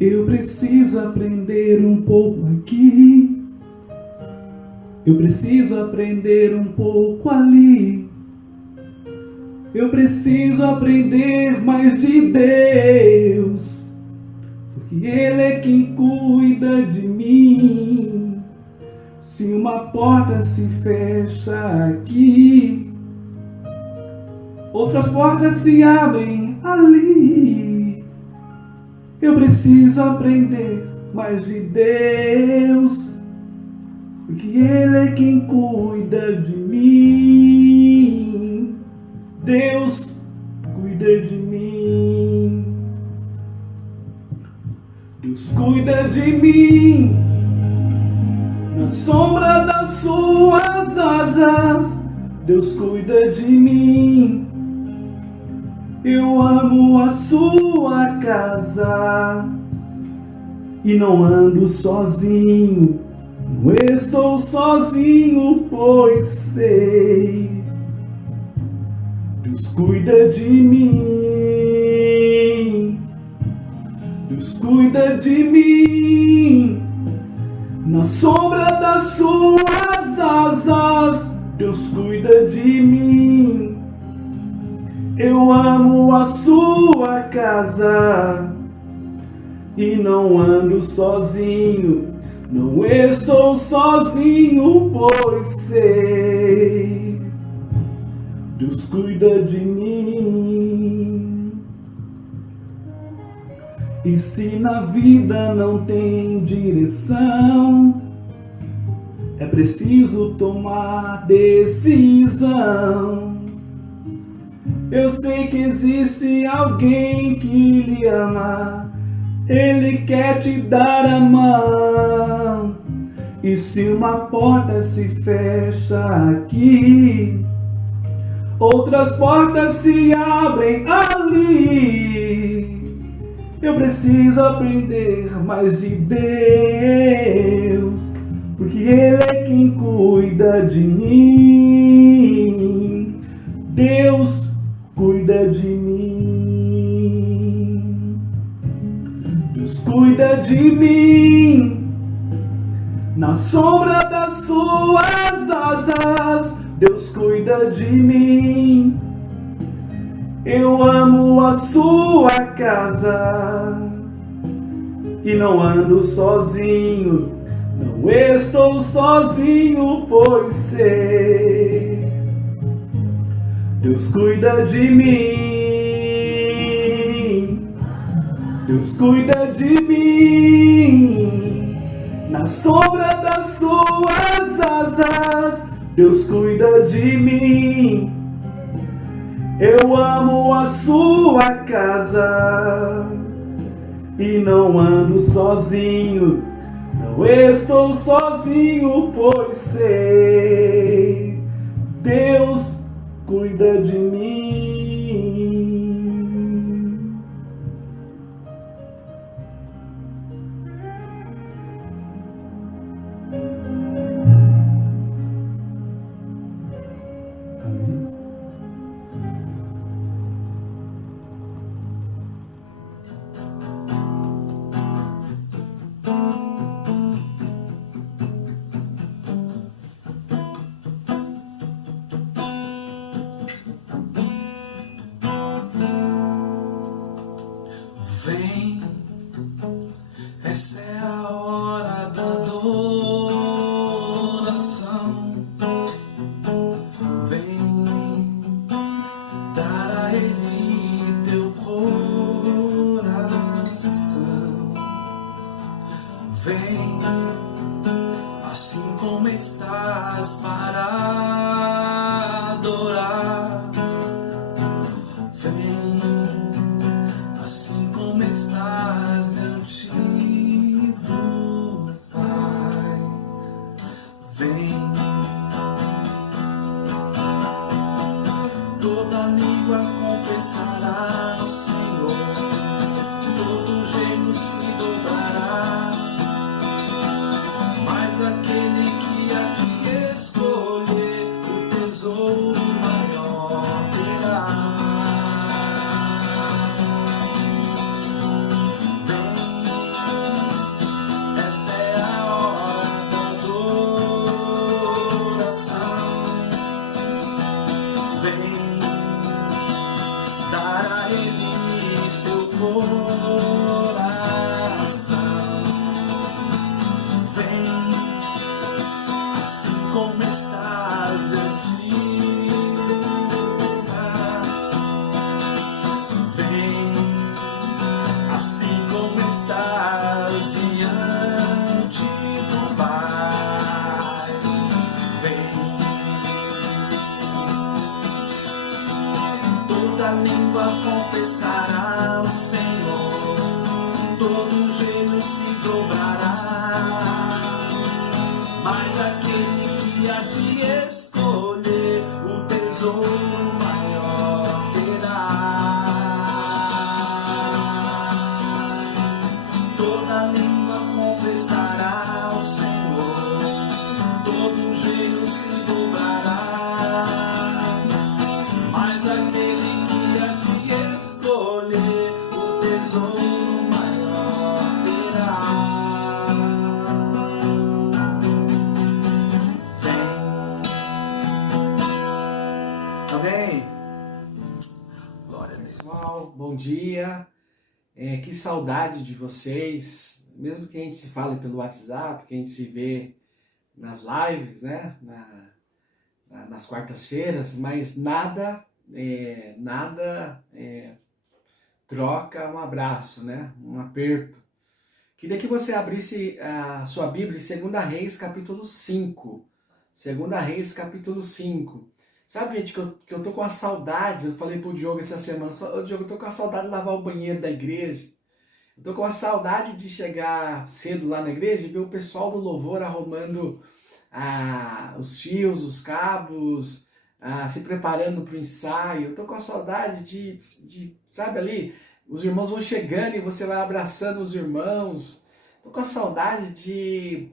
Eu preciso aprender um pouco aqui. Eu preciso aprender um pouco ali. Eu preciso aprender mais de Deus, porque Ele é quem cuida de mim. Se uma porta se fecha aqui, outras portas se abrem ali. Eu preciso aprender mais de Deus, porque Ele é quem cuida de mim. Deus cuida de mim. Deus cuida de mim. Na sombra das suas asas, Deus cuida de mim. Eu amo a sua casa e não ando sozinho, não estou sozinho, pois sei. Deus cuida de mim. Deus cuida de mim. Na sombra das suas asas, Deus cuida de mim. Eu amo a sua casa e não ando sozinho, não estou sozinho, pois sei. Deus cuida de mim. E se na vida não tem direção, é preciso tomar decisão. Eu sei que existe alguém que lhe ama, Ele quer te dar a mão. E se uma porta se fecha aqui, outras portas se abrem ali. Eu preciso aprender mais de Deus, porque Ele é quem cuida de mim. Deus cuida de mim. Deus cuida de mim. Na sombra das suas asas, Deus cuida de mim. Eu amo a sua casa e não ando sozinho, não estou sozinho, pois sei. Deus cuida de mim. Deus cuida de mim. Na sombra das suas asas, Deus cuida de mim. Eu amo a sua casa e não ando sozinho, não estou sozinho, pois sei. Deus cuida de mim. Amém. ele seu coração. Vem, assim como estás diante do mar. Vem, assim como estás diante do Pai. Vem, toda língua confessará o Senhor, todo joelho se dobrará, mas aquele que há de escolher o tesouro maior terá. Toda língua confessará o Senhor, todo joelho se dobrará, mas aquele que há de escolher o tesouro maior terá. Vem. Amém. Glória a Deus. Pessoal, bom dia. Que saudade de vocês. Mesmo que a gente se fale pelo WhatsApp, que a gente se vê nas lives, né? Nas quartas-feiras, mas nada troca um abraço, né? Um aperto. Queria que você abrisse a sua Bíblia em 2 Reis, capítulo 5. 2 Reis, capítulo 5. Sabe, gente, que eu tô com a saudade, eu falei pro Diogo essa semana, Diogo, eu tô com a saudade de lavar o banheiro da igreja. Eu tô com a saudade de chegar cedo lá na igreja e ver o pessoal do louvor arrumando os fios, os cabos, se preparando para o ensaio. Eu tô com a saudade de, sabe ali, os irmãos vão chegando e você vai abraçando os irmãos. Tô com a saudade de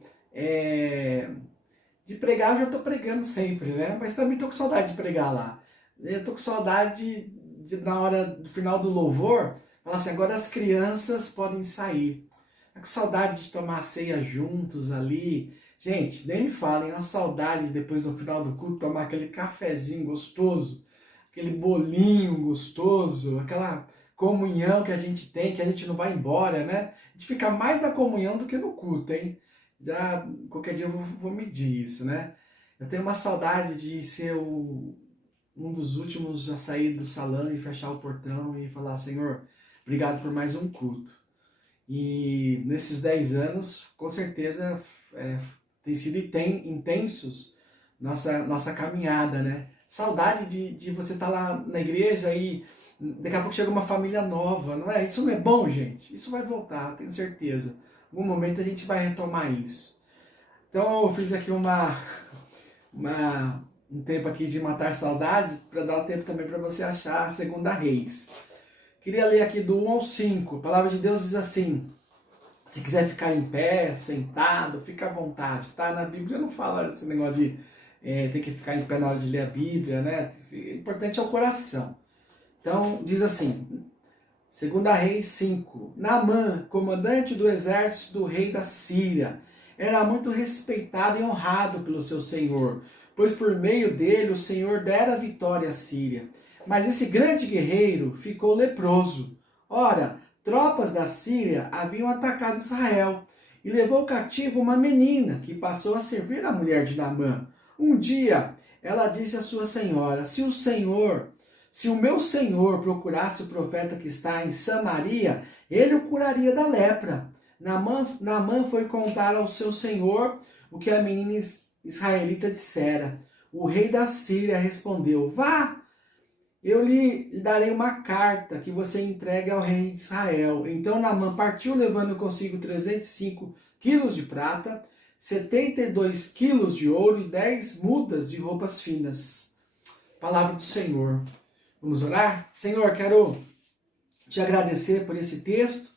pregar. Eu já tô pregando sempre, né? Mas também tô com saudade de pregar lá. Eu tô com saudade de na hora do final do louvor, falar assim, agora as crianças podem sair. Tô com saudade de tomar ceia juntos ali. Gente, nem me falem, uma saudade depois no final do culto tomar aquele cafezinho gostoso, aquele bolinho gostoso, aquela comunhão que a gente tem, que a gente não vai embora, né? A gente fica mais na comunhão do que no culto, hein? Já qualquer dia eu vou medir isso, né? Eu tenho uma saudade de ser um dos últimos a sair do salão e fechar o portão e falar, Senhor, obrigado por mais um culto. E nesses 10 anos, com certeza, tem sido intensos nossa caminhada, né? Saudade de você estar lá na igreja e daqui a pouco chega uma família nova, não é? Isso não é bom, gente? Isso vai voltar, tenho certeza. Em algum momento a gente vai retomar isso. Então eu fiz aqui um tempo aqui de matar saudades, para dar tempo também para você achar a 2 Reis. Queria ler aqui do 1 ao 5. A palavra de Deus diz assim, se quiser ficar em pé, sentado, fica à vontade, tá? Na Bíblia não fala esse negócio de ter que ficar em pé na hora de ler a Bíblia, né? O importante é o coração. Então, diz assim, 2 Reis 5. Naamã, comandante do exército do rei da Síria, era muito respeitado e honrado pelo seu senhor, pois por meio dele o Senhor dera vitória à Síria. Mas esse grande guerreiro ficou leproso. Ora, tropas da Síria haviam atacado Israel e levou cativo uma menina que passou a servir a mulher de Naamã. Um dia, ela disse à sua senhora, se o meu senhor procurasse o profeta que está em Samaria, ele o curaria da lepra. Naamã foi contar ao seu senhor o que a menina israelita dissera. O rei da Síria respondeu, vá, eu lhe darei uma carta que você entregue ao rei de Israel. Então Naamã partiu levando consigo 305 quilos de prata, 72 quilos de ouro e 10 mudas de roupas finas. Palavra do Senhor. Vamos orar? Senhor, quero te agradecer por esse texto.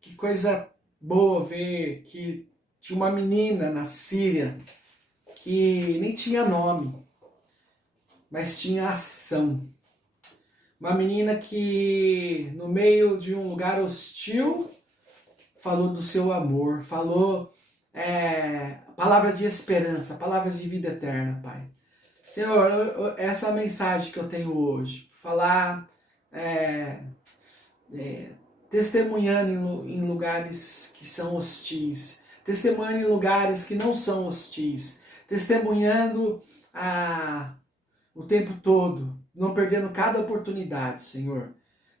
Que coisa boa ver que tinha uma menina na Síria que nem tinha nome, mas tinha ação. Uma menina que, no meio de um lugar hostil, falou do seu amor, falou palavras de esperança, palavras de vida eterna, Pai. Senhor, essa é a mensagem que eu tenho hoje. Falar é, testemunhando em lugares que são hostis, testemunhando em lugares que não são hostis, testemunhando o tempo todo, não perdendo cada oportunidade, Senhor.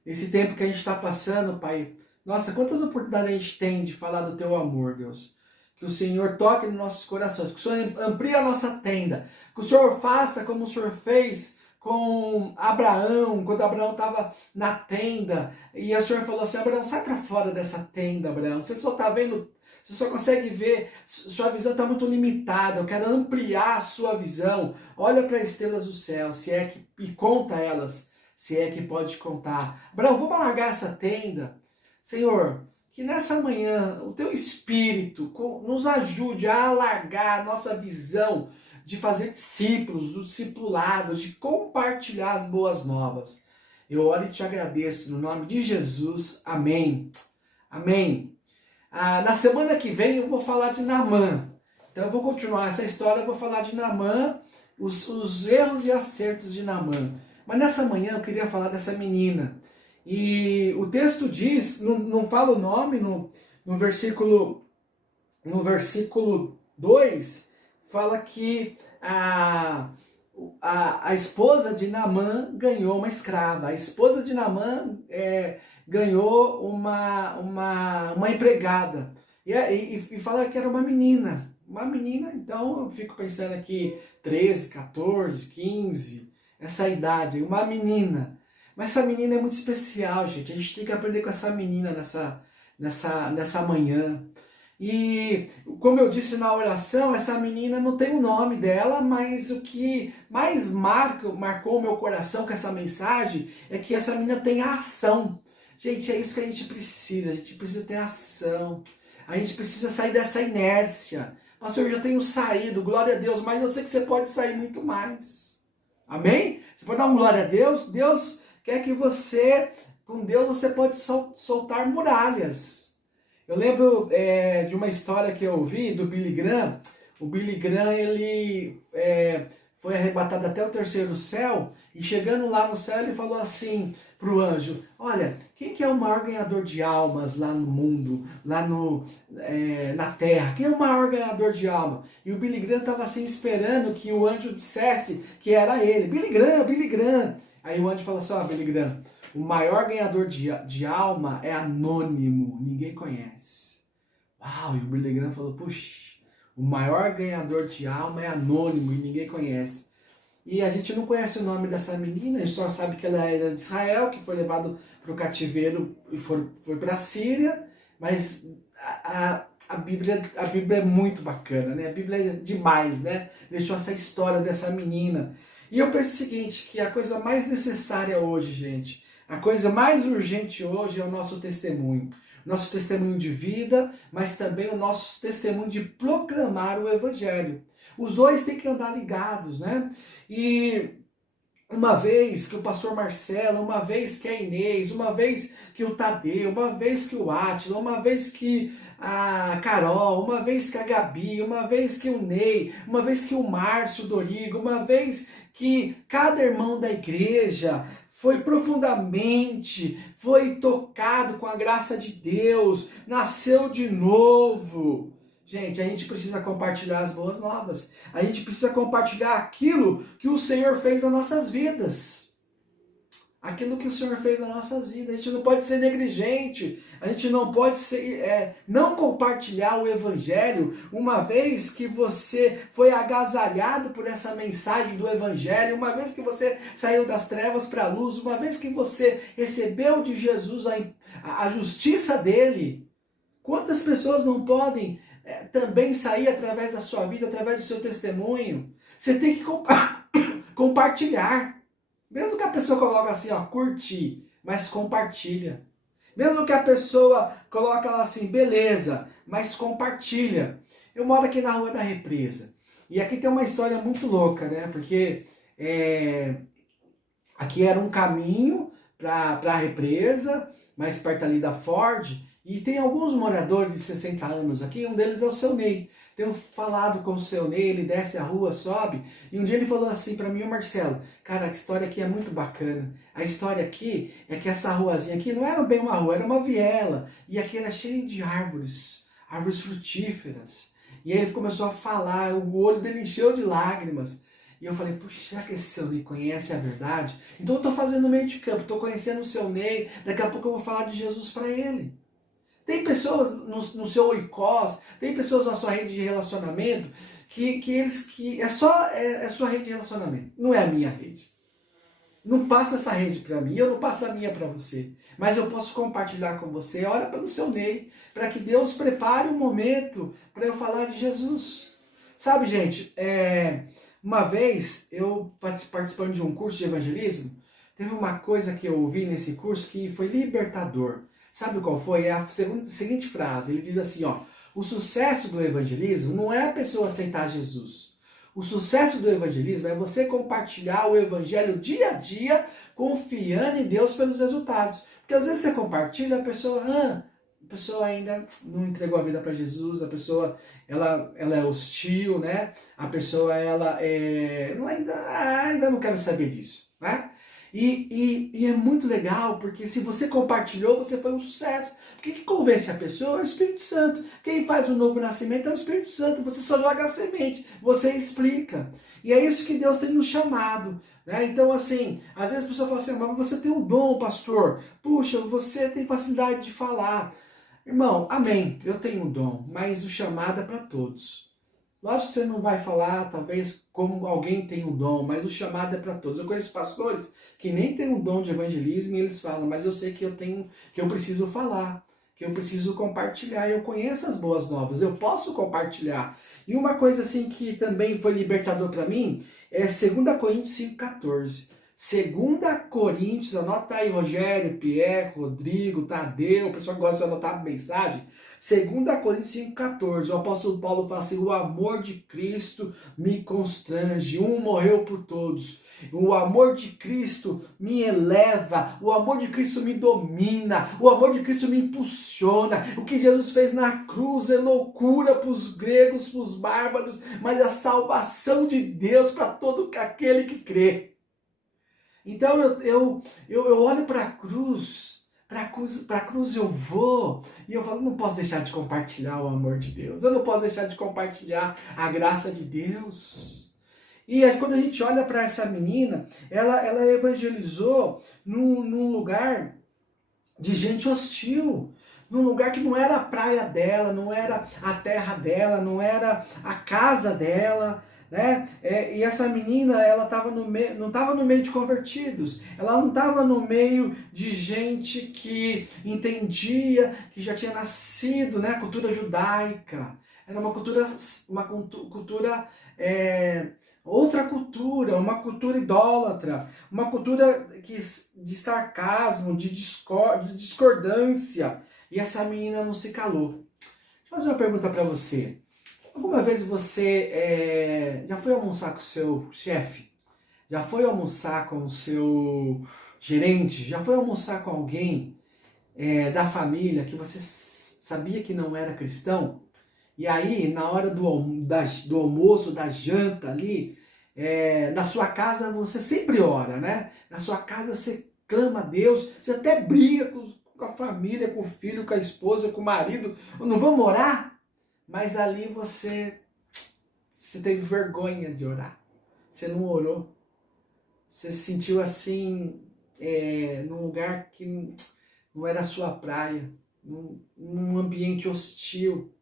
Nesse tempo que a gente está passando, Pai, nossa, quantas oportunidades a gente tem de falar do Teu amor, Deus. Que o Senhor toque nos nossos corações, que o Senhor amplie a nossa tenda, que o Senhor faça como o Senhor fez com Abraão, quando Abraão estava na tenda, e o Senhor falou assim: Abraão, sai para fora dessa tenda, Abraão, você só está vendo, você só consegue ver, sua visão está muito limitada, eu quero ampliar a sua visão, olha para as estrelas do céu, se é que, e conta elas, se é que pode contar. Abraão, vamos largar essa tenda, Senhor, que nessa manhã o Teu Espírito nos ajude a alargar a nossa visão de fazer discípulos, do discipulado, de compartilhar as boas novas. Eu oro e te agradeço no nome de Jesus. Amém. Amém. Na semana que vem eu vou falar de Naamã. Então eu vou continuar essa história, eu vou falar de Naamã, os erros e acertos de Naamã. Mas nessa manhã eu queria falar dessa menina. E o texto diz, não fala o nome, no versículo 2, fala que a esposa de Naamã ganhou uma escrava. A esposa de Naamã ganhou uma empregada. E fala que era uma menina. Uma menina, então eu fico pensando aqui, 13, 14, 15, essa idade, uma menina. Mas essa menina é muito especial, gente. A gente tem que aprender com essa menina nessa manhã. E, como eu disse na oração, essa menina não tem o nome dela, mas o que mais marcou o meu coração com essa mensagem é que essa menina tem ação. Gente, é isso que a gente precisa ter ação. A gente precisa sair dessa inércia. Pastor, eu já tenho saído, glória a Deus, mas eu sei que você pode sair muito mais. Amém? Você pode dar uma glória a Deus? Deus quer que com Deus você pode soltar muralhas. Eu lembro de uma história que eu ouvi do Billy Graham. O Billy Graham, ele foi arrebatado até o terceiro céu, e chegando lá no céu ele falou assim para o anjo: olha, quem que é o maior ganhador de almas lá no mundo, lá na terra? Quem é o maior ganhador de alma? E o Billy Graham estava assim esperando que o anjo dissesse que era ele. Billy Graham, Billy Graham. Aí o anjo falou assim: ó, Billy Graham, o maior ganhador de alma é anônimo, ninguém conhece. Uau, e o Billy Graham falou: puxa, o maior ganhador de alma é anônimo e ninguém conhece. E a gente não conhece o nome dessa menina, a gente só sabe que ela era de Israel, que foi levado para o cativeiro e foi para a Síria, mas a Bíblia é muito bacana, né? A Bíblia é demais, né? Deixou essa história dessa menina. E eu penso o seguinte, que a coisa mais necessária hoje, gente, a coisa mais urgente hoje é o nosso testemunho. Nosso testemunho de vida, mas também o nosso testemunho de proclamar o Evangelho. Os dois têm que andar ligados, né? E uma vez que o pastor Marcelo, uma vez que a Inês, uma vez que o Tadeu, uma vez que o Átila, uma vez que a Carol, uma vez que a Gabi, uma vez que o Ney, uma vez que o Márcio Dorigo, uma vez que cada irmão da igreja foi tocado com a graça de Deus, nasceu de novo. Gente, a gente precisa compartilhar as boas novas. A gente precisa compartilhar aquilo que o Senhor fez nas nossas vidas. Aquilo que o Senhor fez nas nossas vidas. A gente não pode ser negligente. A gente não pode não compartilhar o Evangelho, uma vez que você foi agasalhado por essa mensagem do Evangelho, uma vez que você saiu das trevas para a luz, uma vez que você recebeu de Jesus a justiça dele. Quantas pessoas não podem também sair através da sua vida, através do seu testemunho? Você tem que compartilhar. Mesmo que a pessoa coloque assim, ó, curtir, mas compartilha. Mesmo que a pessoa coloque lá assim, beleza, mas compartilha. Eu moro aqui na Rua da Represa. E aqui tem uma história muito louca, né? Porque aqui era um caminho para a represa, mais perto ali da Ford. E tem alguns moradores de 60 anos aqui, um deles é o seu Ney. tenho falado com o seu Ney, ele desce a rua, sobe, e um dia ele falou assim para mim: ô Marcelo, cara, a história aqui é muito bacana. A história aqui é que essa ruazinha aqui não era bem uma rua, era uma viela, e aqui era cheio de árvores, árvores frutíferas. E aí ele começou a falar, o olho dele encheu de lágrimas. E eu falei: puxa, será que esse seu Ney conhece a verdade? Então eu estou fazendo meio de campo, estou conhecendo o seu Ney, daqui a pouco eu vou falar de Jesus para ele. Tem pessoas no seu oikos, tem pessoas na sua rede de relacionamento que é sua rede de relacionamento, não é a minha rede. Não passa essa rede para mim, eu não passo a minha para você. Mas eu posso compartilhar com você, ora pelo seu Ney, para que Deus prepare um momento para eu falar de Jesus. Sabe, gente, uma vez eu participando de um curso de evangelismo, teve uma coisa que eu ouvi nesse curso que foi libertador. Sabe qual foi? É a seguinte frase, ele diz assim, ó: o sucesso do evangelismo não é a pessoa aceitar Jesus. O sucesso do evangelismo é você compartilhar o evangelho dia a dia, confiando em Deus pelos resultados. Porque às vezes você compartilha, a pessoa ainda não entregou a vida para Jesus, a pessoa ela é hostil, né? A pessoa ainda não quero saber disso, né? E é muito legal, porque se você compartilhou, você foi um sucesso. O que convence a pessoa é o Espírito Santo. Quem faz o novo nascimento é o Espírito Santo. Você só joga a semente, você explica. E é isso que Deus tem nos chamado, né? Então, assim, às vezes a pessoa fala assim: mas você tem um dom, pastor. Puxa, você tem facilidade de falar. Irmão, amém, eu tenho um dom, mas o chamado é para todos. Lógico que você não vai falar, talvez, como alguém tem um dom, mas o chamado é para todos. Eu conheço pastores que nem têm um dom de evangelismo e eles falam: mas eu sei que eu preciso falar, que eu preciso compartilhar. Eu conheço as boas novas, eu posso compartilhar. E uma coisa assim que também foi libertador para mim é 2 Coríntios 5,14. 2 Coríntios, anota aí, Rogério, Pierre, Rodrigo, Tadeu, o pessoal que gosta de anotar a mensagem. 2 Coríntios 5,14, o apóstolo Paulo fala assim: o amor de Cristo me constrange, um morreu por todos. O amor de Cristo me eleva, o amor de Cristo me domina, o amor de Cristo me impulsiona. O que Jesus fez na cruz é loucura para os gregos, para os bárbaros, mas a salvação de Deus para todo aquele que crê. Então eu olho para a cruz, eu vou, e eu falo: não posso deixar de compartilhar o amor de Deus, eu não posso deixar de compartilhar a graça de Deus. E aí, quando a gente olha para essa menina, ela evangelizou num lugar de gente hostil, num lugar que não era a praia dela, não era a terra dela, não era a casa dela, né? E essa menina, ela não estava no meio de convertidos, ela não estava no meio de gente que entendia, que já tinha nascido, né? Cultura judaica. Era uma cultura outra cultura, uma cultura idólatra, uma cultura de sarcasmo, de discordância. E essa menina não se calou. Deixa eu fazer uma pergunta para você. Alguma vez você já foi almoçar com o seu chefe? Já foi almoçar com o seu gerente? Já foi almoçar com alguém da família que você sabia que não era cristão? E aí, na hora do almoço, da janta ali, na sua casa você sempre ora, né? Na sua casa você clama a Deus, você até briga com a família, com o filho, com a esposa, com o marido. Não vamos orar? Mas ali você teve vergonha de orar. Você não orou. Você se sentiu assim, num lugar que não era a sua praia, num ambiente hostil.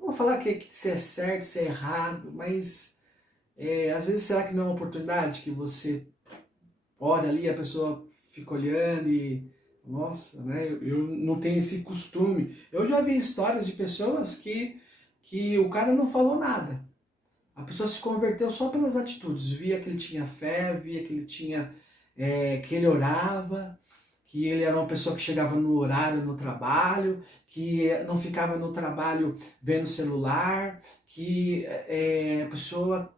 Não vou falar que isso é certo, isso é errado, mas às vezes será que não é uma oportunidade que você ora ali, a pessoa fica olhando e... Nossa, né? Eu não tenho esse costume. Eu já vi histórias de pessoas que o cara não falou nada. A pessoa se converteu só pelas atitudes. Via que ele tinha fé, via que ele tinha, que ele orava, que ele era uma pessoa que chegava no horário no trabalho, que não ficava no trabalho vendo celular, que a pessoa,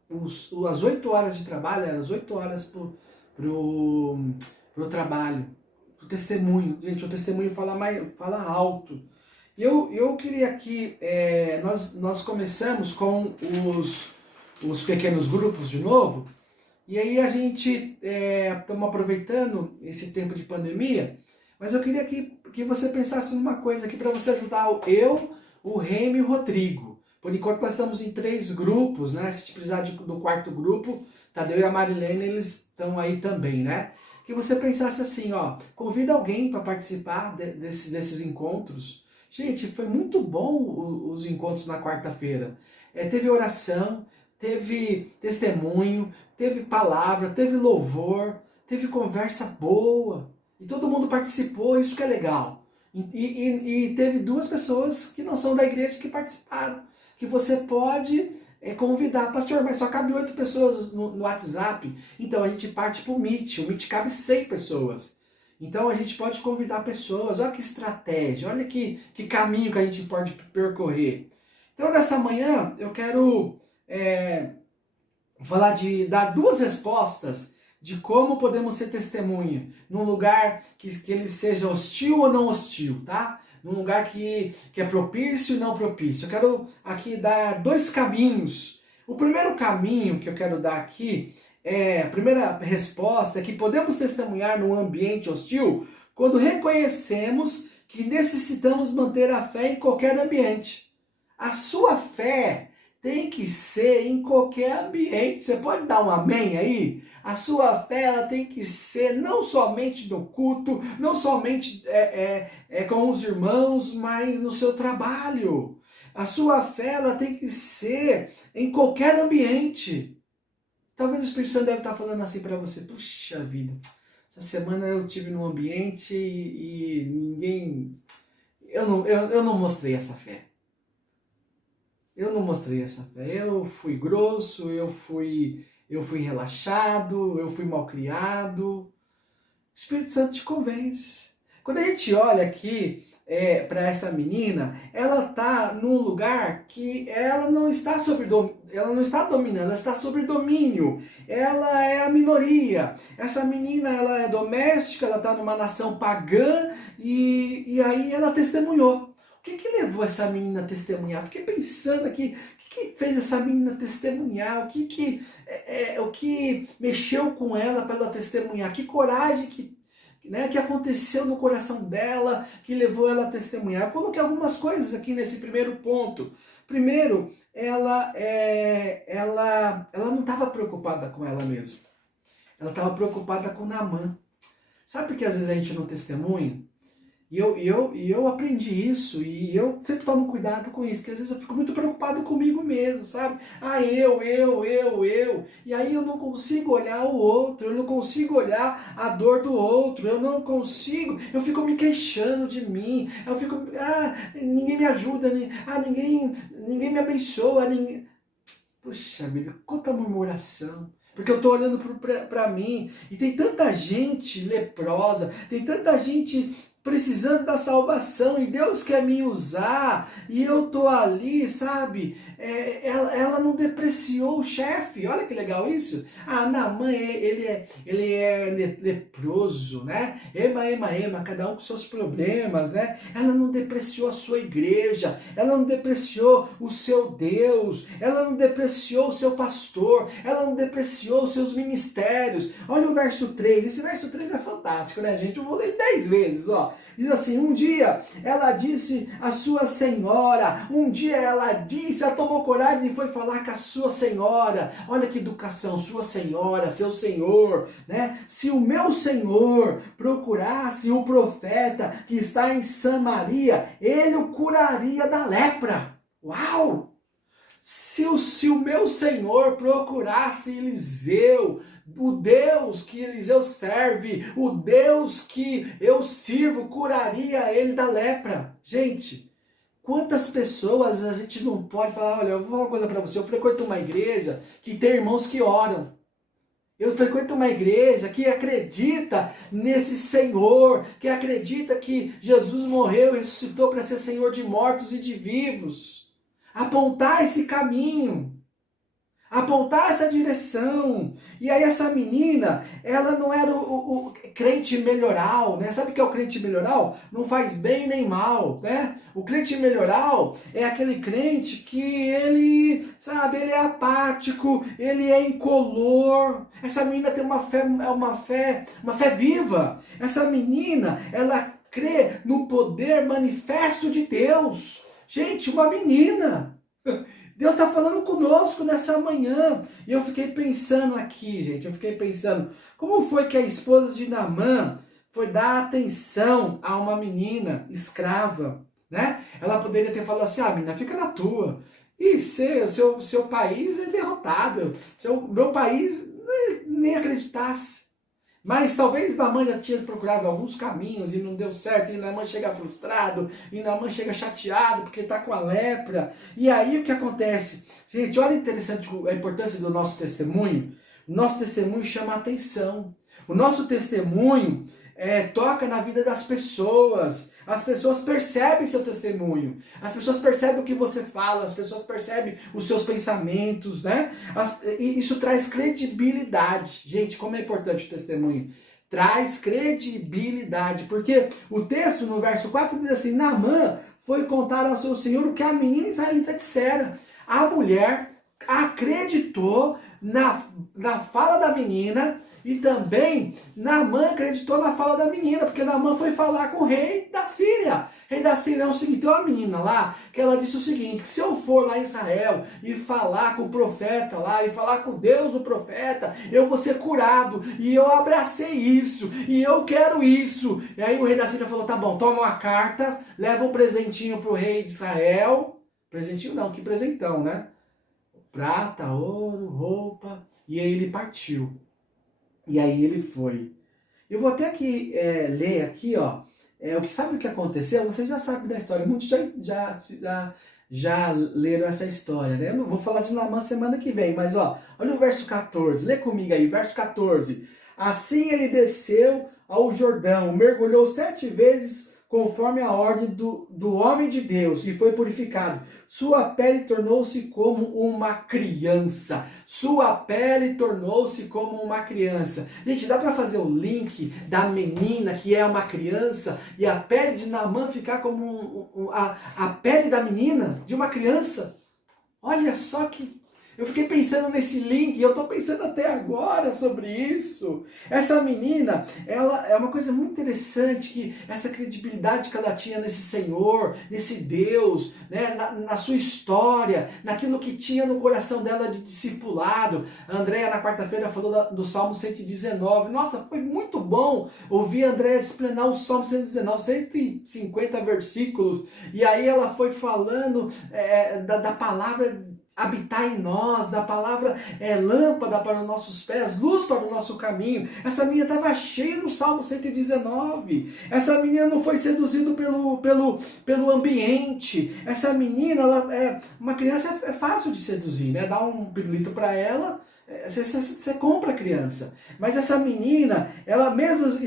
as 8 horas de trabalho, eram as 8 horas pro trabalho. O testemunho, gente, o testemunho fala alto. Eu queria que nós começamos com os pequenos grupos de novo, e aí a gente estamos aproveitando esse tempo de pandemia, mas eu queria que você pensasse numa coisa aqui para você ajudar eu, o Remy e o Rodrigo. Por enquanto nós estamos em 3 grupos, né? Se precisar do 4º grupo, Tadeu e a Marilene, eles estão aí também, né? Que você pensasse assim, ó, convida alguém para participar desses encontros. Gente, foi muito bom os encontros na quarta-feira. Teve oração, teve testemunho, teve palavra, teve louvor, teve conversa boa. E todo mundo participou, isso que é legal. E teve 2 pessoas que não são da igreja que participaram. Que você pode convidar. Pastor, mas só cabe 8 pessoas no WhatsApp. Então a gente parte para o Meet cabe 100 pessoas. Então a gente pode convidar pessoas. Olha que estratégia, olha que caminho que a gente pode percorrer. Então nessa manhã eu quero dar 2 respostas de como podemos ser testemunha num lugar que ele seja hostil ou não hostil, tá? Num lugar que é propício e não propício. Eu quero aqui dar 2 caminhos. O primeiro caminho que eu quero dar aqui, a primeira resposta é que podemos testemunhar num ambiente hostil quando reconhecemos que necessitamos manter a fé em qualquer ambiente. A sua fé tem que ser em qualquer ambiente. Você pode dar um amém aí? A sua fé ela tem que ser não somente no culto, não somente com os irmãos, mas no seu trabalho. A sua fé ela tem que ser em qualquer ambiente. Talvez o Espírito Santo deve estar falando assim para você: puxa vida, essa semana eu tive num ambiente e ninguém... Eu não mostrei essa fé. Eu não mostrei essa fé. Eu fui grosso, eu fui relaxado, eu fui malcriado. O Espírito Santo te convence. Quando a gente olha aqui para essa menina, ela está num lugar que ela não está dominando, ela está sobre domínio. Ela é a minoria. Essa menina ela é doméstica, ela está numa nação pagã e aí ela testemunhou. O que levou essa menina a testemunhar? Fiquei pensando aqui, o que fez essa menina testemunhar? O que mexeu com ela para ela testemunhar? Que coragem que aconteceu no coração dela, que levou ela a testemunhar? Eu coloquei algumas coisas aqui nesse primeiro ponto. Primeiro, ela não estava preocupada com ela mesma. Ela estava preocupada com Naamã. Sabe por que às vezes a gente não testemunha? E eu aprendi isso, e eu sempre tomo cuidado com isso, porque às vezes eu fico muito preocupado comigo mesmo, sabe? Eu. E aí eu não consigo olhar o outro, eu não consigo olhar a dor do outro, eu fico me queixando de mim, eu fico, ninguém me ajuda, ninguém me abençoa, Puxa vida, quanta murmuração. Porque eu estou olhando para mim, e tem tanta gente leprosa, tem tanta gente precisando da salvação, e Deus quer me usar, e eu tô ali, sabe? Ela não depreciou o chefe, olha que legal isso. Naamã, ele é leproso, né? Ema, cada um com seus problemas, né? Ela não depreciou a sua igreja, ela não depreciou o seu Deus, ela não depreciou o seu pastor, ela não depreciou os seus ministérios. Olha o verso 3, esse verso 3 é fantástico, né, gente? Eu vou ler 10 vezes, ó. Diz assim: um dia ela disse à sua senhora, ela tomou coragem e foi falar com a sua senhora. Olha que educação, sua senhora, seu senhor, né? Se o meu senhor procurasse o profeta que está em Samaria, ele o curaria da lepra. Uau! Se o meu senhor procurasse Eliseu, o Deus que Eliseu serve, o Deus que eu sirvo, curaria ele da lepra. Gente, quantas pessoas a gente não pode falar? Olha, eu vou falar uma coisa para você. Eu frequento uma igreja que tem irmãos que oram. Eu frequento uma igreja que acredita nesse Senhor, que acredita que Jesus morreu e ressuscitou para ser Senhor de mortos e de vivos. Apontar esse caminho. apontar essa direção. E aí essa menina, ela não era o crente melhoral, né? Sabe o que é o crente melhoral? Não faz bem nem mal, né? O crente melhoral é aquele crente que ele, sabe, ele é apático, ele é incolor. Essa menina tem uma fé viva. Essa menina, ela crê no poder manifesto de Deus. Gente, uma menina. Deus está falando conosco nessa manhã. E eu fiquei pensando aqui, gente, como foi que a esposa de Naamã foi dar atenção a uma menina escrava, né? Ela poderia ter falado assim, menina, fica na tua. E seu país é derrotado. Meu país nem acreditasse. Mas talvez Naamã já tinha procurado alguns caminhos e não deu certo, e Naamã chega frustrado, e Naamã chega chateado porque está com a lepra. E aí o que acontece? Gente, olha interessante a importância do nosso testemunho. O nosso testemunho chama a atenção. O nosso testemunho toca na vida das pessoas. As pessoas percebem seu testemunho. As pessoas percebem o que você fala. As pessoas percebem os seus pensamentos, né? E isso traz credibilidade. Gente, como é importante o testemunho. Traz credibilidade. Porque o texto no verso 4 diz assim, Naamã foi contar ao seu senhor o que a menina israelita dissera. A mulher acreditou na fala da menina. E também Naamã acreditou na fala da menina, porque Naamã foi falar com o rei da Síria. O rei da Síria é o seguinte, tem uma menina lá, que ela disse o seguinte, que se eu for lá em Israel e falar com o profeta lá, e falar com Deus do profeta, eu vou ser curado, e eu abracei isso, e eu quero isso. E aí o rei da Síria falou, tá bom, toma uma carta, leva um presentinho pro rei de Israel, presentinho não, que presentão, né? Prata, ouro, roupa, e aí ele partiu. E aí ele foi. Eu vou até aqui ler aqui, ó. Sabe o que aconteceu? Você já sabe da história. Muitos já leram essa história, né? Eu não vou falar de Naamã semana que vem, mas ó, olha o verso 14. Lê comigo aí, verso 14. Assim ele desceu ao Jordão, mergulhou 7 vezes conforme a ordem do homem de Deus, e foi purificado. Sua pele tornou-se como uma criança. Sua pele tornou-se como uma criança. Gente, dá para fazer o link da menina que é uma criança e a pele de Naamã ficar como a pele da menina, de uma criança? Olha só que... Eu fiquei pensando nesse link e eu estou pensando até agora sobre isso. Essa menina, ela é uma coisa muito interessante, que essa credibilidade que ela tinha nesse Senhor, nesse Deus, né, na sua história, naquilo que tinha no coração dela de discipulado. A Andréia na quarta-feira falou do Salmo 119. Nossa, foi muito bom ouvir a Andréia explanar o Salmo 119, 150 versículos. E aí ela foi falando da palavra habitar em nós, da palavra lâmpada para os nossos pés, luz para o nosso caminho. Essa menina estava cheia no Salmo 119. Essa menina não foi seduzida pelo ambiente. Essa menina, uma criança é fácil de seduzir, né? Dá um pirulito para ela, você compra a criança. Mas essa menina, ela mesmo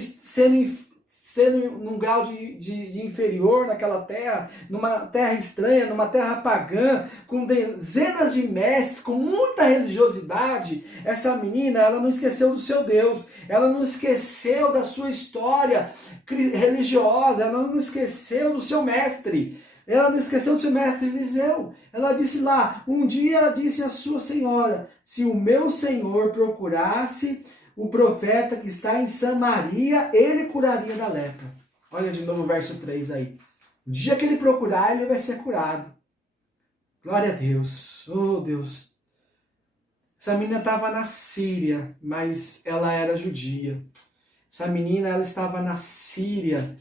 sendo num grau de inferior naquela terra, numa terra estranha, numa terra pagã, com dezenas de mestres, com muita religiosidade, essa menina, ela não esqueceu do seu Deus, ela não esqueceu da sua história religiosa, ela não esqueceu do seu mestre. Ela não esqueceu do seu mestre Eliseu. Ela disse lá, um dia disse a sua senhora, se o meu senhor procurasse o profeta que está em Samaria, ele curaria da lepra. Olha de novo o verso 3 aí. O dia que ele procurar, ele vai ser curado. Glória a Deus. Oh, Deus. Essa menina estava na Síria, mas ela era judia. Essa menina, ela estava na Síria,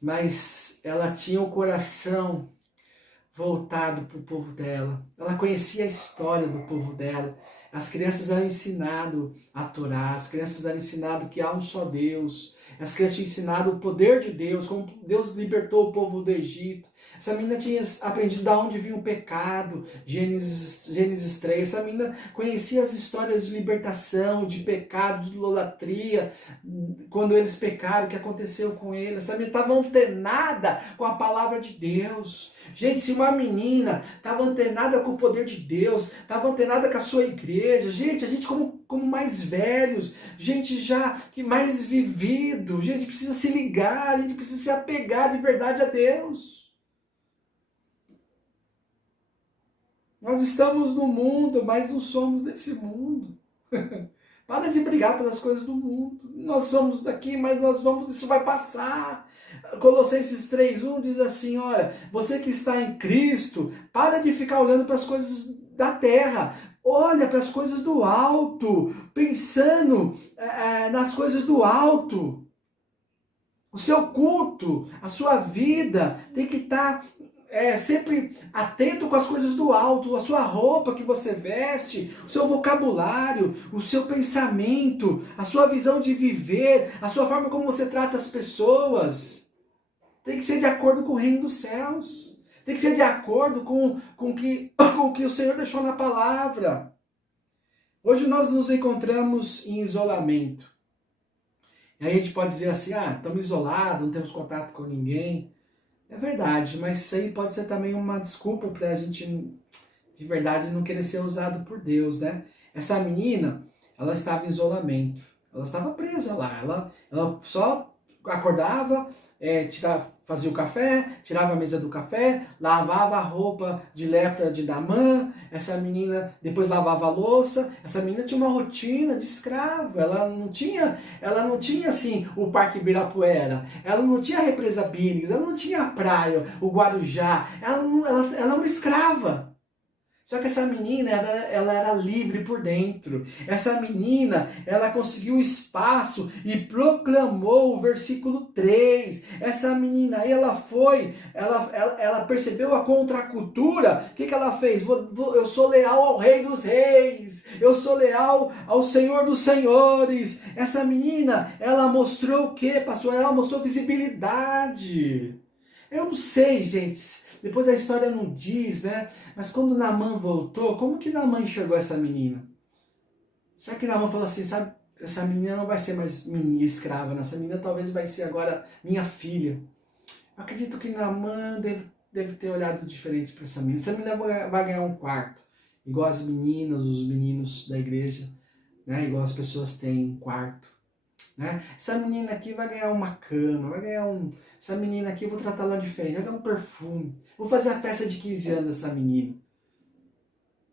mas ela tinha o coração voltado para o povo dela. Ela conhecia a história do povo dela. As crianças eram ensinadas a Torá, as crianças eram ensinadas que há um só Deus, as crianças tinham ensinado o poder de Deus, como Deus libertou o povo do Egito, Essa menina tinha aprendido de onde vinha o pecado, Gênesis 3. Essa menina conhecia as histórias de libertação, de pecado, de idolatria, quando eles pecaram, o que aconteceu com eles. Essa menina estava antenada com a palavra de Deus. Gente, se uma menina estava antenada com o poder de Deus, estava antenada com a sua igreja, gente, a gente como mais velhos, gente já que mais vivido, gente precisa se ligar, a gente precisa se apegar de verdade a Deus. Nós estamos no mundo, mas não somos desse mundo. Para de brigar pelas coisas do mundo. Nós somos daqui, mas isso vai passar. Colossenses 3:1 diz assim, olha, você que está em Cristo, para de ficar olhando para as coisas da terra. Olha para as coisas do alto, pensando nas coisas do alto. O seu culto, a sua vida tem que estar sempre atento com as coisas do alto, a sua roupa que você veste, o seu vocabulário, o seu pensamento, a sua visão de viver, a sua forma como você trata as pessoas. Tem que ser de acordo com o reino dos céus. Tem que ser de acordo com o que o Senhor deixou na palavra. Hoje nós nos encontramos em isolamento. E aí a gente pode dizer assim, estamos isolados, não temos contato com ninguém. É verdade, mas isso aí pode ser também uma desculpa para a gente, de verdade, não querer ser usado por Deus, né? Essa menina, ela estava em isolamento. Ela estava presa lá. Ela só acordava, fazia o café, tirava a mesa do café, lavava a roupa de lepra de Naamã. Essa menina depois lavava a louça. Essa menina tinha uma rotina de escravo. Ela não tinha assim o Parque Ibirapuera. Ela não tinha a Represa Billings. Ela não tinha a praia, o Guarujá. Ela era uma escrava. Só que essa menina, ela era livre por dentro. Essa menina, ela conseguiu espaço e proclamou o versículo 3. Essa menina aí, ela percebeu a contracultura. O que ela fez? Eu sou leal ao Rei dos Reis. Eu sou leal ao Senhor dos Senhores. Essa menina, ela mostrou o quê, pastor? Ela mostrou visibilidade. Eu não sei, gente. Depois a história não diz, né? Mas quando Naamã voltou, como que Naamã enxergou essa menina? Será que Naamã falou assim, sabe, essa menina não vai ser mais minha escrava, né? Essa menina talvez vai ser agora minha filha. Eu acredito que Naamã deve ter olhado diferente para essa menina. Essa menina vai ganhar um quarto, igual as meninas, os meninos da igreja, né? Igual as pessoas têm um quarto. Né? Essa menina aqui vai ganhar uma cama, essa menina aqui eu vou tratar ela diferente, vai ganhar um perfume, vou fazer a festa de 15 anos dessa menina.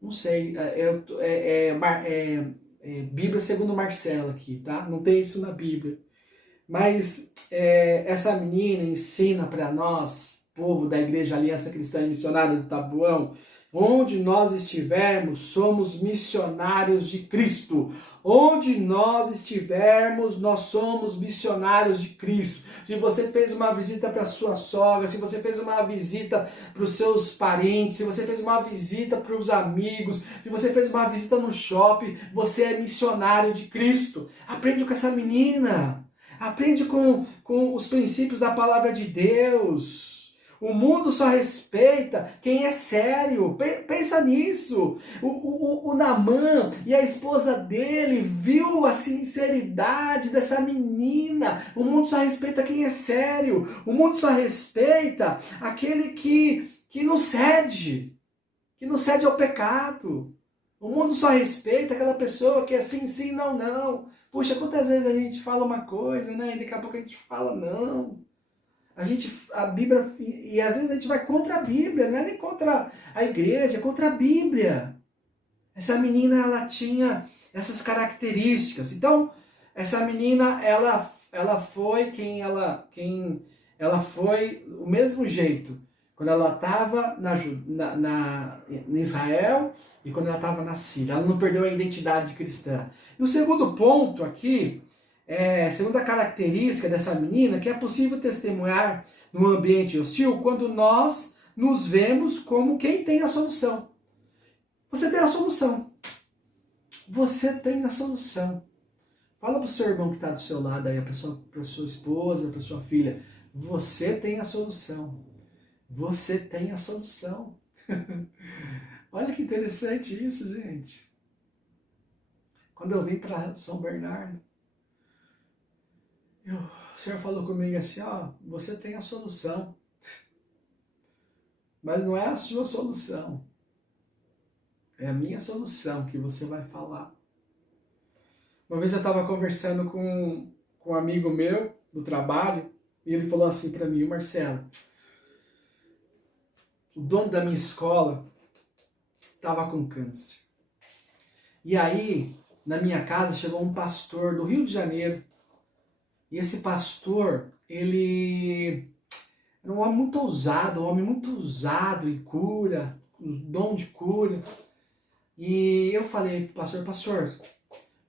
Não sei, Bíblia segundo Marcelo aqui, tá? Não tem isso na Bíblia. Mas essa menina ensina para nós, povo da Igreja Aliança Cristã e Missionária do Tabuão, onde nós estivermos, somos missionários de Cristo. Onde nós estivermos, nós somos missionários de Cristo. Se você fez uma visita para sua sogra, se você fez uma visita para os seus parentes, se você fez uma visita para os amigos, se você fez uma visita no shopping, você é missionário de Cristo. Aprende com essa menina. Aprende com os princípios da palavra de Deus. O mundo só respeita quem é sério. Pensa nisso. O Naamã e a esposa dele viu a sinceridade dessa menina. O mundo só respeita quem é sério. O mundo só respeita aquele que não cede. Que não cede ao pecado. O mundo só respeita aquela pessoa que é sim, sim, não, não. Puxa, quantas vezes a gente fala uma coisa, né? E daqui a pouco a gente fala não. A Bíblia, e às vezes a gente vai contra a Bíblia, não é nem contra a igreja, é contra a Bíblia. Essa menina, ela tinha essas características. Então, essa menina, ela foi ela foi o mesmo jeito quando ela estava em Israel e quando ela estava na Síria. Ela não perdeu a identidade cristã. E o segundo ponto aqui, segunda característica dessa menina, que é possível testemunhar no ambiente hostil quando nós nos vemos como quem tem a solução. Você tem a solução. Você tem a solução. Fala para o seu irmão que está do seu lado aí, para sua esposa, para sua filha. Você tem a solução. Você tem a solução. Olha que interessante isso, gente. Quando eu vim para São Bernardo, o Senhor falou comigo assim, ó, você tem a solução, mas não é a sua solução, é a minha solução que você vai falar. Uma vez eu estava conversando com um amigo meu do trabalho, e ele falou assim para mim, Marcelo, o dono da minha escola estava com câncer. E aí, na minha casa, chegou um pastor do Rio de Janeiro. E esse pastor, ele era um homem muito ousado, em cura, os dom de cura. E eu falei pro pastor,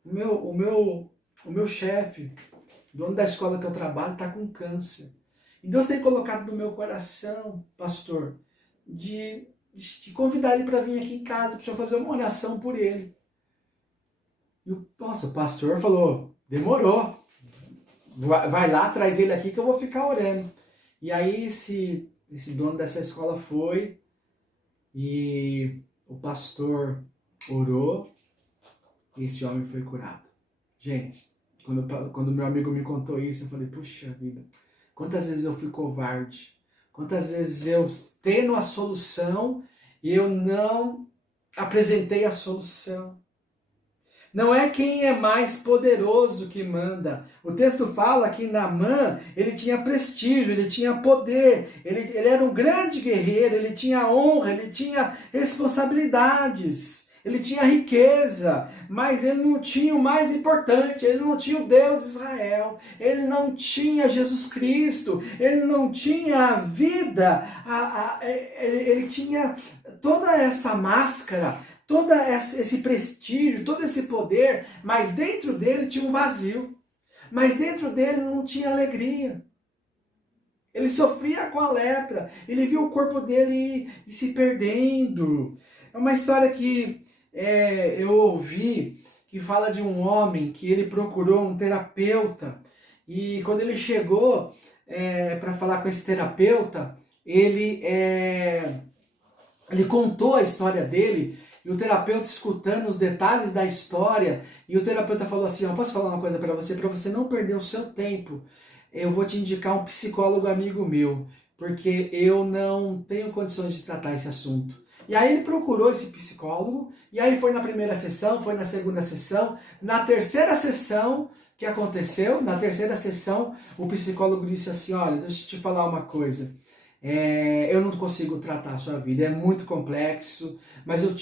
o meu chefe, dono da escola que eu trabalho, está com câncer. E Deus tem colocado no meu coração, pastor, de convidar ele para vir aqui em casa, para o senhor fazer uma oração por ele. E o pastor falou, demorou, vai lá, traz ele aqui que eu vou ficar orando. E aí esse dono dessa escola foi e o pastor orou e esse homem foi curado. Gente, quando meu amigo me contou isso, eu falei, puxa vida, quantas vezes eu fui covarde, quantas vezes eu tendo a solução e eu não apresentei a solução. Não é quem é mais poderoso que manda. O texto fala que Naamã, ele tinha prestígio, ele tinha poder, ele era um grande guerreiro, ele tinha honra, ele tinha responsabilidades, ele tinha riqueza, mas ele não tinha o mais importante, ele não tinha o Deus de Israel, ele não tinha Jesus Cristo, ele não tinha a vida, ele tinha toda essa máscara, todo esse prestígio, todo esse poder, mas dentro dele tinha um vazio. Mas dentro dele não tinha alegria. Ele sofria com a lepra. Ele viu o corpo dele ir se perdendo. É uma história que eu ouvi, que fala de um homem que ele procurou um terapeuta. E quando ele chegou para falar com esse terapeuta, ele contou a história dele. E o terapeuta escutando os detalhes da história, e o terapeuta falou assim, posso falar uma coisa para você não perder o seu tempo, eu vou te indicar um psicólogo amigo meu, porque eu não tenho condições de tratar esse assunto. E aí ele procurou esse psicólogo, e aí foi na primeira sessão, foi na segunda sessão, na terceira sessão, que aconteceu, na terceira sessão, o psicólogo disse assim, olha, deixa eu te falar uma coisa, eu não consigo tratar a sua vida, é muito complexo, mas eu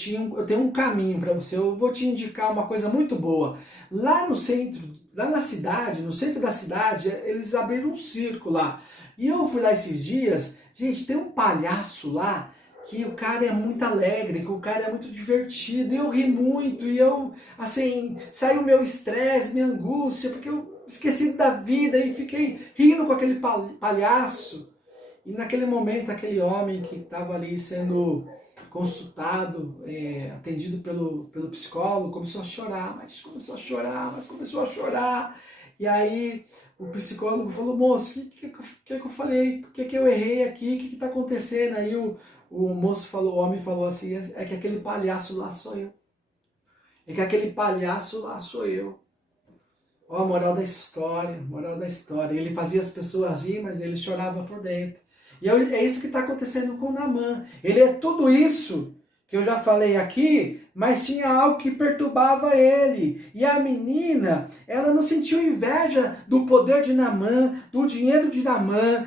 tenho um caminho para você, eu vou te indicar uma coisa muito boa. Lá no centro, lá na cidade, no centro da cidade, eles abriram um circo lá. E eu fui lá esses dias, gente, tem um palhaço lá, que o cara é muito alegre, que o cara é muito divertido, e eu ri muito, e eu, assim, saiu o meu estresse, minha angústia, porque eu esqueci da vida e fiquei rindo com aquele palhaço. E naquele momento, aquele homem que estava ali sendo consultado, atendido pelo psicólogo, começou a chorar, mas começou a chorar. E aí o psicólogo falou, moço, o que eu falei? Por que eu errei aqui? O que está acontecendo? Aí o moço falou, o homem falou assim, é que aquele palhaço lá sou eu. É que aquele palhaço lá sou eu. Ó, a moral da história, moral da história. Ele fazia as pessoas rir, mas ele chorava por dentro. E é isso que está acontecendo com Naamã. Ele é tudo isso que eu já falei aqui, mas tinha algo que perturbava ele. E a menina, ela não sentiu inveja do poder de Naamã, do dinheiro de Naamã,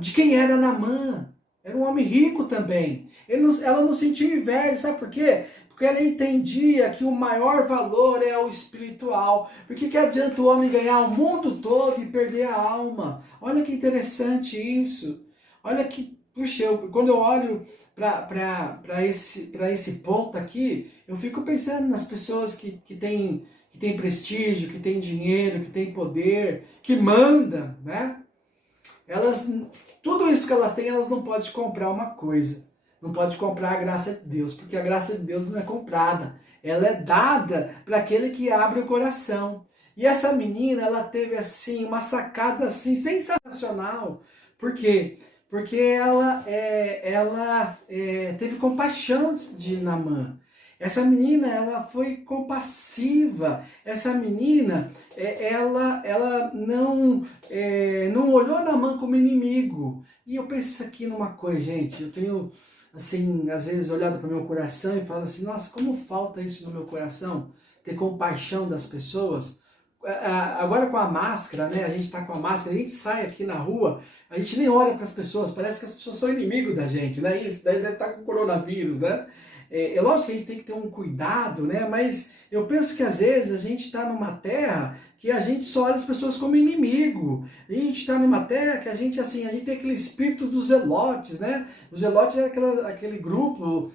de quem era Naamã. Era um homem rico também. Ela não sentiu inveja, sabe por quê? Porque ela entendia que o maior valor é o espiritual. Por que adianta o homem ganhar o mundo todo e perder a alma? Olha que interessante isso. Olha que, puxa, quando eu olho para esse ponto aqui, eu fico pensando nas pessoas que têm prestígio, que têm dinheiro, que têm poder, que mandam, né? Tudo isso que elas têm, elas não podem comprar uma coisa. Não pode comprar a graça de Deus, porque a graça de Deus não é comprada. Ela é dada para aquele que abre o coração. E essa menina, ela teve assim uma sacada assim sensacional. Por quê? Porque ela teve compaixão de Naamã. Essa menina, ela foi compassiva. Essa menina, ela não olhou Naamã como inimigo. E eu penso aqui numa coisa, gente. Eu tenho, assim, às vezes olhado para o meu coração e falo assim, nossa, como falta isso no meu coração, ter compaixão das pessoas. Agora com a máscara, né? A gente tá com a máscara, a gente sai aqui na rua, a gente nem olha para as pessoas, parece que as pessoas são inimigos da gente, né? Isso daí deve estar com coronavírus, né? É lógico que a gente tem que ter um cuidado, né? Mas eu penso que às vezes a gente está numa terra que a gente só olha as pessoas como inimigo. A gente está numa terra que a gente, assim, a gente tem aquele espírito dos zelotes, né? Os zelotes é aquele grupo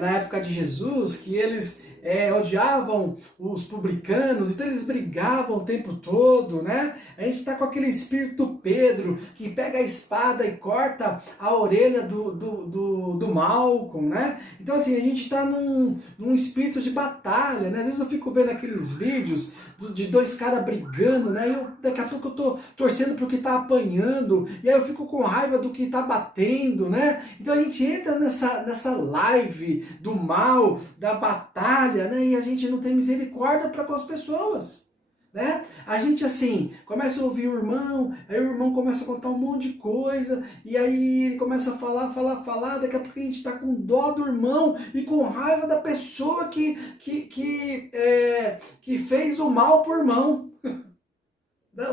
na época de Jesus que eles odiavam os publicanos, então eles brigavam o tempo todo, né? A gente está com aquele espírito Pedro, que pega a espada e corta a orelha do Malcolm, né? Então assim, a gente está num espírito de batalha, né? Às vezes eu fico vendo aqueles vídeos de dois caras brigando, né? E daqui a pouco eu tô torcendo pro que tá apanhando, e aí eu fico com raiva do que tá batendo, né? Então a gente entra nessa live do mal, da batalha, né? E a gente não tem misericórdia para com as pessoas, né? A gente assim, começa a ouvir o irmão, aí o irmão começa a contar um monte de coisa, e aí ele começa a falar, daqui a pouco a gente está com dó do irmão e com raiva da pessoa que fez o mal pro irmão,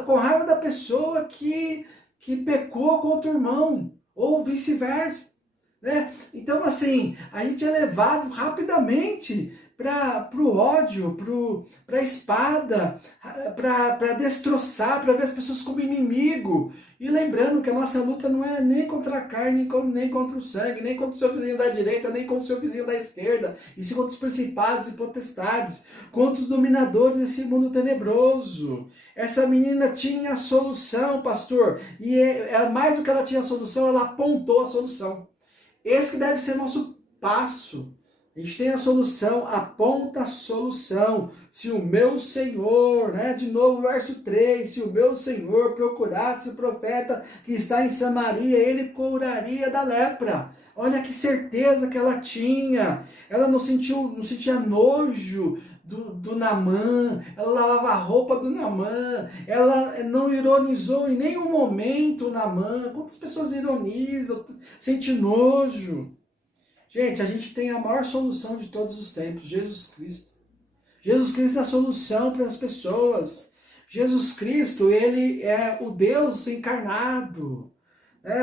com raiva da pessoa que pecou contra o irmão, ou vice-versa, né? Então assim, a gente é levado rapidamente para o ódio, para a espada, para destroçar, para ver as pessoas como inimigo. E lembrando que a nossa luta não é nem contra a carne, nem contra o sangue, nem contra o seu vizinho da direita, nem contra o seu vizinho da esquerda, e sim contra os principados e potestades, contra os dominadores desse mundo tenebroso. Essa menina tinha a solução, pastor, e mais do que ela tinha a solução, ela apontou a solução. Esse que deve ser nosso passo. A gente tem a solução, aponta a solução. Se o meu Senhor, né? De novo, verso 3, se o meu Senhor procurasse o profeta que está em Samaria, ele curaria da lepra. Olha que certeza que ela tinha. Ela não sentia nojo do Naamã, ela lavava a roupa do Naamã, ela não ironizou em nenhum momento o Naamã. Quantas pessoas ironizam, sentem nojo? Gente, a gente tem a maior solução de todos os tempos, Jesus Cristo. Jesus Cristo é a solução para as pessoas. Jesus Cristo, ele é o Deus encarnado.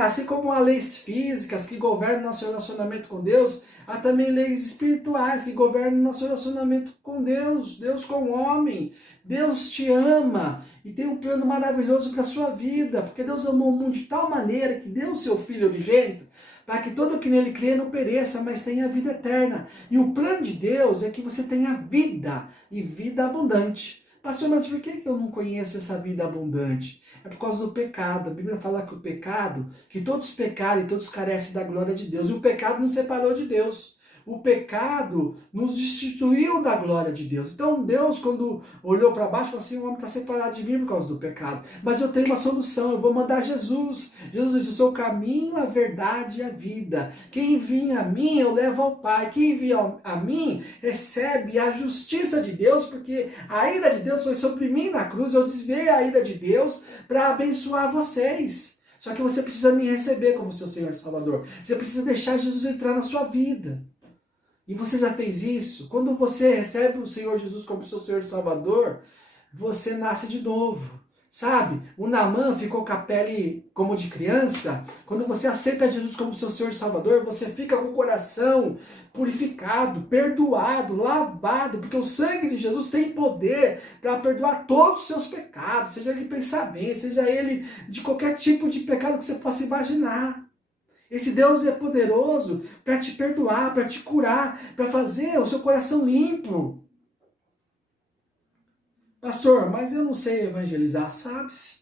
Assim como há leis físicas que governam nosso relacionamento com Deus, há também leis espirituais que governam nosso relacionamento com Deus, Deus com o homem. Deus te ama e tem um plano maravilhoso para a sua vida, porque Deus amou o mundo de tal maneira que deu o seu Filho unigênito, para que todo que nele crê não pereça, mas tenha vida eterna. E o plano de Deus é que você tenha vida, e vida abundante. Pastor, mas por que eu não conheço essa vida abundante? É por causa do pecado. A Bíblia fala que o pecado, que todos pecaram e todos carecem da glória de Deus. E o pecado nos separou de Deus. O pecado nos destituiu da glória de Deus. Então Deus, quando olhou para baixo, falou assim, o homem está separado de mim por causa do pecado. Mas eu tenho uma solução, eu vou mandar Jesus. Jesus disse, eu sou o caminho, a verdade e a vida. Quem vem a mim, eu levo ao Pai. Quem vem a mim, recebe a justiça de Deus, porque a ira de Deus foi sobre mim na cruz. Eu desviei a ira de Deus para abençoar vocês. Só que você precisa me receber como seu Senhor e Salvador. Você precisa deixar Jesus entrar na sua vida. E você já fez isso? Quando você recebe o Senhor Jesus como seu Senhor e Salvador, você nasce de novo. Sabe? O Naamã ficou com a pele como de criança. Quando você aceita Jesus como seu Senhor e Salvador, você fica com o coração purificado, perdoado, lavado, porque o sangue de Jesus tem poder para perdoar todos os seus pecados, seja ele pensamento, seja ele de qualquer tipo de pecado que você possa imaginar. Esse Deus é poderoso para te perdoar, para te curar, para fazer o seu coração limpo. Pastor, mas eu não sei evangelizar, sabe-se?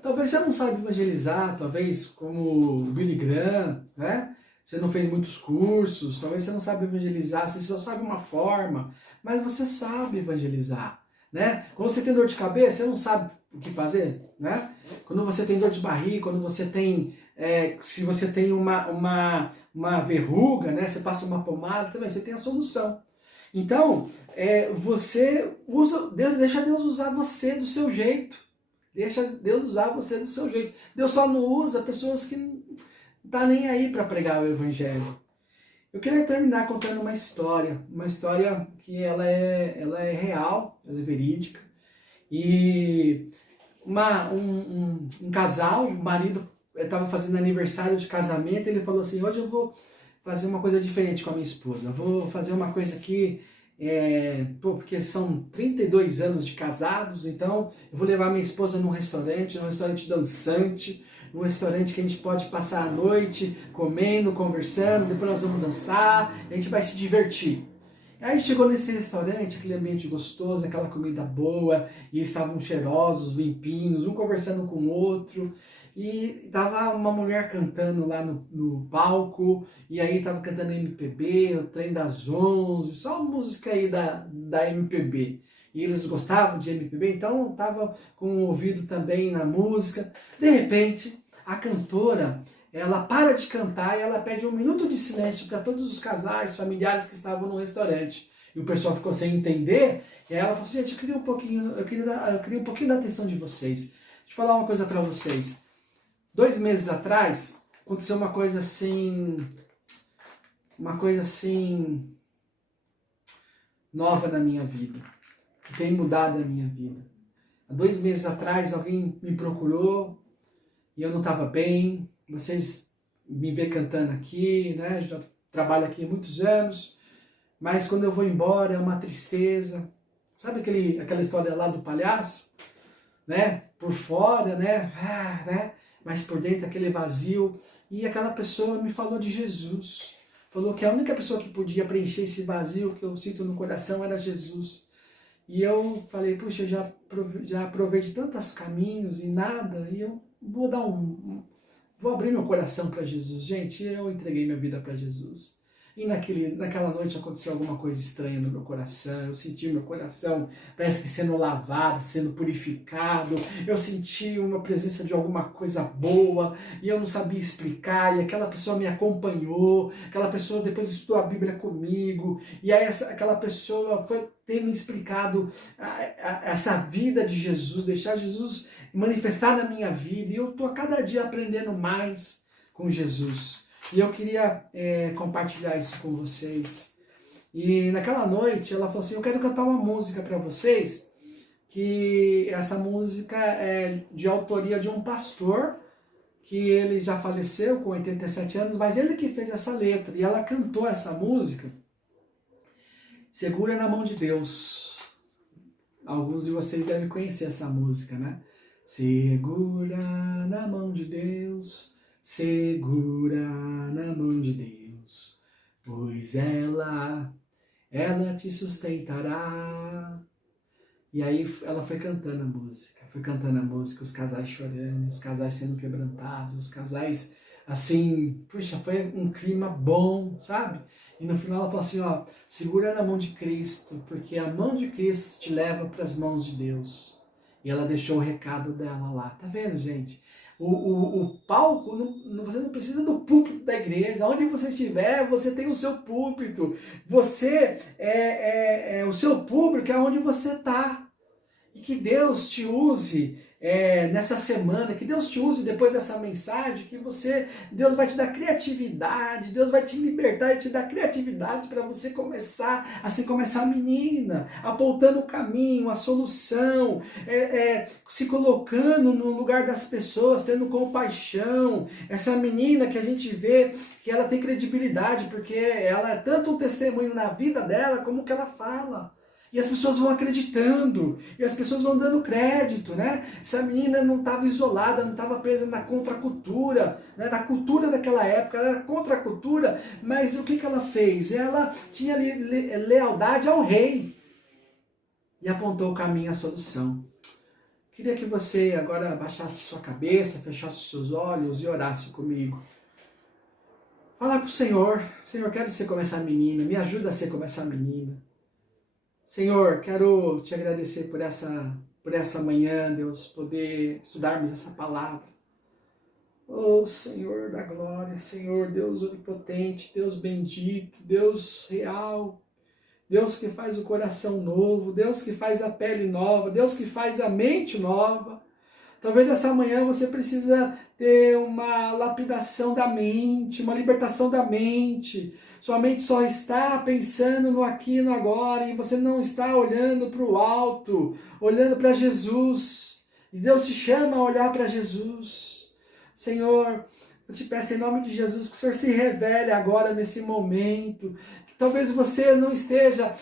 Talvez você não saiba evangelizar, talvez como o Billy Graham, né? Você não fez muitos cursos, talvez você não sabe evangelizar, você só sabe uma forma, mas você sabe evangelizar. né? Quando você tem dor de cabeça, você não sabe o que fazer, né? Quando você tem dor de barriga, quando você tem, se você tem uma verruga, né? Você passa uma pomada também, você tem a solução. Então, você usa, deixa Deus usar você do seu jeito. Deixa Deus usar você do seu jeito. Deus só não usa pessoas que não tá nem aí para pregar o evangelho. Eu queria terminar contando uma história que ela é real, ela é verídica. E um casal, o marido estava fazendo aniversário de casamento, ele falou assim, hoje eu vou fazer uma coisa diferente com a minha esposa, vou fazer uma coisa aqui, porque são 32 anos de casados, então eu vou levar minha esposa num restaurante dançante, num restaurante que a gente pode passar a noite comendo, conversando, depois nós vamos dançar, a gente vai se divertir. Aí chegou nesse restaurante, aquele ambiente gostoso, aquela comida boa, e eles estavam cheirosos, limpinhos, um conversando com o outro, e tava uma mulher cantando lá no palco, e aí tava cantando MPB, o Trem das 11, só música aí da MPB. E eles gostavam de MPB, então tava com o ouvido também na música. De repente, a cantora, ela para de cantar e ela pede 1 minuto de silêncio para todos os casais, familiares que estavam no restaurante. E o pessoal ficou sem entender, e ela falou assim, gente, eu queria um pouquinho da atenção de vocês. Deixa eu falar uma coisa para vocês. 2 meses atrás, aconteceu uma coisa assim nova na minha vida, que tem mudado a minha vida. Há 2 meses atrás, alguém me procurou e eu não estava bem. Vocês me vê cantando aqui, né? Já trabalho aqui há muitos anos, mas quando eu vou embora é uma tristeza. Sabe aquela história lá do palhaço? Né? Por fora, né? Mas por dentro aquele vazio. E aquela pessoa me falou de Jesus. Falou que a única pessoa que podia preencher esse vazio que eu sinto no coração era Jesus. E eu falei, puxa, eu já provei de tantos caminhos e nada, e eu vou abrir meu coração para Jesus. Gente, eu entreguei minha vida para Jesus. E naquela noite aconteceu alguma coisa estranha no meu coração. Eu senti meu coração, parece que sendo lavado, sendo purificado. Eu senti uma presença de alguma coisa boa e eu não sabia explicar. E aquela pessoa me acompanhou. Aquela pessoa depois estudou a Bíblia comigo. E aí aquela pessoa foi ter me explicado essa vida de Jesus, deixar Jesus manifestar na minha vida. E eu estou a cada dia aprendendo mais com Jesus. E eu queria compartilhar isso com vocês. E naquela noite ela falou assim, eu quero cantar uma música para vocês, que essa música é de autoria de um pastor, que ele já faleceu com 87 anos, mas ele que fez essa letra. E ela cantou essa música, Segura na Mão de Deus. Alguns de vocês devem conhecer essa música, né? Segura na mão de Deus, segura na mão de Deus, pois ela te sustentará. E aí ela foi cantando a música, os casais chorando, os casais sendo quebrantados, os casais assim, puxa, foi um clima bom, sabe? E no final ela falou assim, ó, segura na mão de Cristo, porque a mão de Cristo te leva para as mãos de Deus. E ela deixou o recado dela lá, tá vendo, gente? O palco, você não precisa do púlpito da igreja. Onde você estiver, você tem o seu púlpito. Você o seu público é onde você está. E que Deus te use nessa semana, que Deus te use depois dessa mensagem, que Deus vai te dar criatividade, Deus vai te libertar e te dar criatividade para você começar, assim como essa menina, apontando o caminho, a solução, se colocando no lugar das pessoas, tendo compaixão. Essa menina que a gente vê que ela tem credibilidade, porque ela é tanto um testemunho na vida dela, como que ela fala. E as pessoas vão acreditando, e as pessoas vão dando crédito, né? Essa menina não estava isolada, não estava presa na contracultura, né? Na cultura daquela época, ela era contra a cultura, mas o que ela fez? Ela tinha lealdade ao rei e apontou o caminho à solução. Queria que você agora abaixasse sua cabeça, fechasse os seus olhos e orasse comigo. Falar para o Senhor, Senhor, quero ser como essa menina, me ajuda a ser como essa menina. Senhor, quero te agradecer por essa manhã, Deus, poder estudarmos essa palavra. Oh, Senhor da glória, Senhor, Deus onipotente, Deus bendito, Deus real, Deus que faz o coração novo, Deus que faz a pele nova, Deus que faz a mente nova. Talvez nessa manhã você precisa ter uma lapidação da mente, uma libertação da mente. Sua mente só está pensando no aqui e no agora, e você não está olhando para o alto, olhando para Jesus. E Deus te chama a olhar para Jesus. Senhor, eu te peço em nome de Jesus que o Senhor se revele agora nesse momento. Que talvez você não esteja...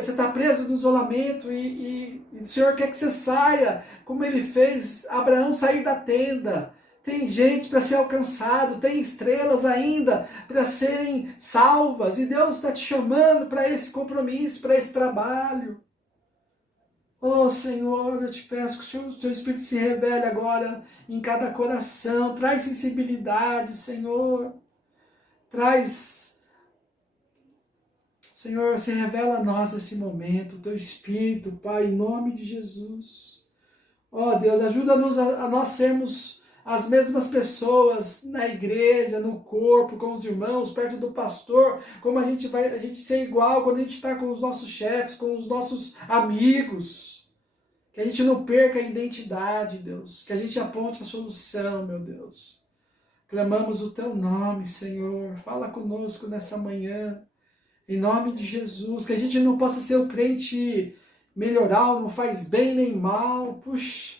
você está preso no isolamento e o Senhor quer que você saia, como Ele fez Abraão sair da tenda. Tem gente para ser alcançado, tem estrelas ainda para serem salvas, e Deus está te chamando para esse compromisso, para esse trabalho. Oh Senhor, eu te peço que o Teu Espírito se revele agora em cada coração, traz sensibilidade, Senhor, Senhor, se revela a nós nesse momento, o Teu Espírito, Pai, em nome de Jesus. Ó Deus, ajuda-nos a nós sermos as mesmas pessoas na igreja, no corpo, com os irmãos, perto do pastor, como a gente ser igual quando a gente está com os nossos chefes, com os nossos amigos. Que a gente não perca a identidade, Deus, que a gente aponte a solução, meu Deus. Clamamos o Teu nome, Senhor, fala conosco nessa manhã. Em nome de Jesus, que a gente não possa ser o crente melhoral, não faz bem nem mal. Puxa,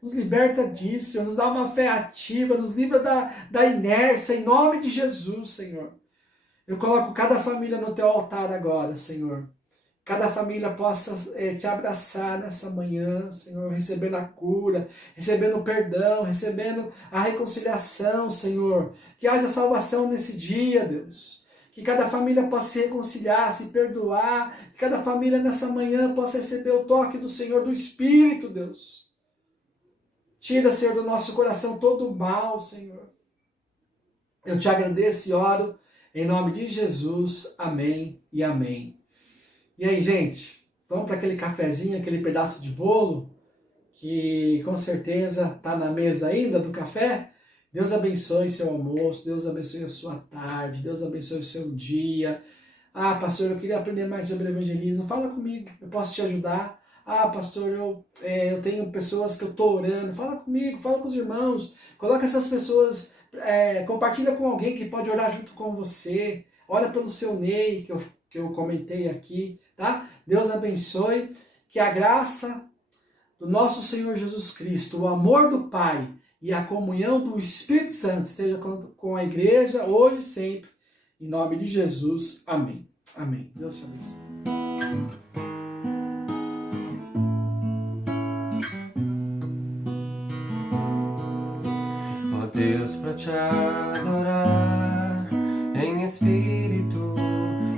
nos liberta disso, Senhor, nos dá uma fé ativa, nos livra da inércia, em nome de Jesus, Senhor. Eu coloco cada família no Teu altar agora, Senhor. Cada família possa Te abraçar nessa manhã, Senhor, recebendo a cura, recebendo o perdão, recebendo a reconciliação, Senhor. Que haja salvação nesse dia, Deus. Que cada família possa se reconciliar, se perdoar. Que cada família nessa manhã possa receber o toque do Senhor, do Espírito, Deus. Tira, Senhor, do nosso coração todo o mal, Senhor. Eu Te agradeço e oro em nome de Jesus. Amém e amém. E aí, gente? Vamos para aquele cafezinho, aquele pedaço de bolo que com certeza está na mesa ainda do café? Deus abençoe seu almoço, Deus abençoe a sua tarde, Deus abençoe o seu dia. Ah, pastor, eu queria aprender mais sobre evangelismo. Fala comigo, eu posso te ajudar. Ah, pastor, eu tenho pessoas que eu estou orando. Fala comigo, fala com os irmãos. Coloca essas pessoas, compartilha com alguém que pode orar junto com você. Ora pelo seu Ney, que eu comentei aqui, tá? Deus abençoe. Que a graça do nosso Senhor Jesus Cristo, o amor do Pai e a comunhão do Espírito Santo esteja com a igreja hoje e sempre. Em nome de Jesus. Amém. Amém. Deus te abençoe. Ó Deus, para te adorar em espírito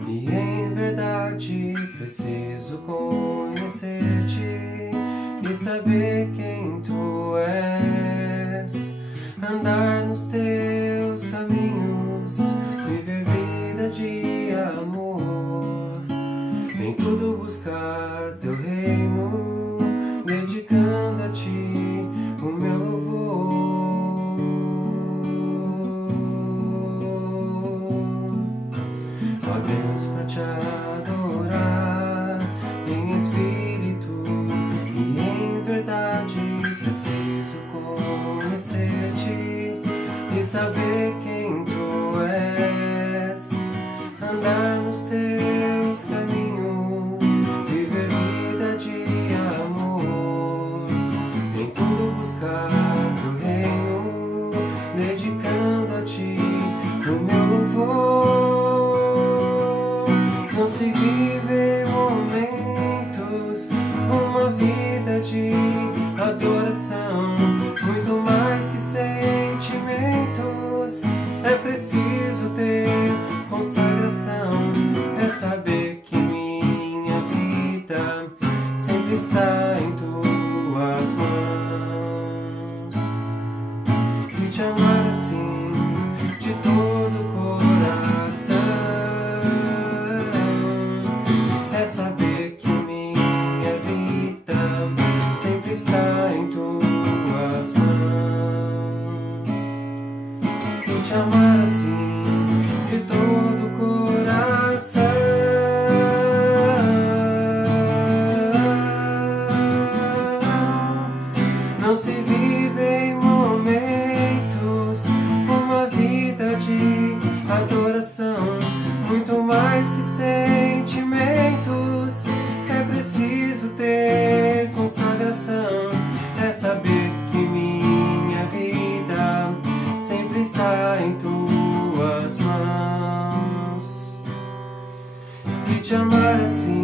e em verdade, preciso conhecer-te e saber quem Tu és. Andar nos Teus caminhos, viver vida de amor, em tudo buscar Teu reino, dedicando a Ti o meu louvor. Ó Deus, para te adorar em espírito e em verdade, preciso conhecer-te e saber quem Tu és. Andar nos Teus caminhos, viver vida de amor, em tudo buscar Teu reino, dedicando a Ti o meu louvor. Não se vive momentos, uma vida de adoração, muito mais que sentimentos. É preciso ter consagração, é saber que minha vida sempre está em Tuas mãos, e te amar assim de todo o coração, Não se vive em momentos uma vida de adoração, muito mais que sentimentos. É preciso ter consagração, é saber que minha vida sempre está em tuas mãos. E te amar assim